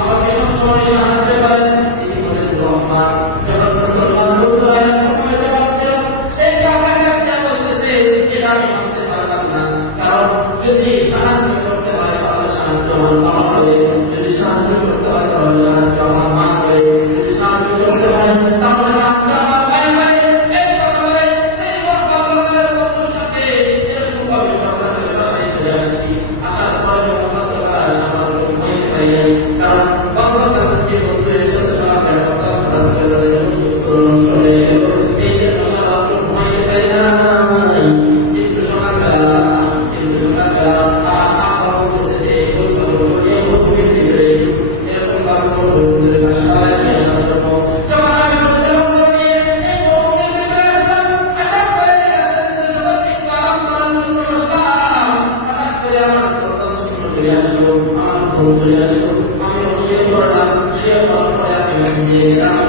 আমাকে সবসময় সাহায্য করেন, তিনি হলেন রহমান। যখন মুসলমান লোকরা এরকম হয়ে যাচ্ছে, সেই জায়গাটা বলতেছে এটা আমি মানতে পারলাম না, কারণ যদি সাহায্য করতে হয় তাহলে সাহায্য আমার বাবা হবে, যদি সাহায্য করতে হয় তাহলে সাহায্য আমার মা হবে, যদি সাহায্য করতে হয় তাহলে সাহায্য আমার ভাই হবে। এই কথা বলে সেই বাবার বন্ধুর সাথে এরকম ভাবে ঝগড়া করে বাসায় চলে আসছি। আসার পরে যখন বাচ্চারা আসে আমার কোনো ভয় পাই নাই, কারণ বাবা তাদেরকে বন্ধুদের সাথে চলাফেরা কথা বলে তাদের বন্ধুত্ব নষ্ট হয়ে গেল। এই জন্য সবার কোনো ভয় পাই নাই। কিন্তু সকালবেলা আব্বা বলতেছে যে এরকম ভাবে বন্ধুদের বাসায় আসার জন্য যখন আমি আমি অস্বীকার করলাম, সে পরে আমি দিয়ে দিলাম।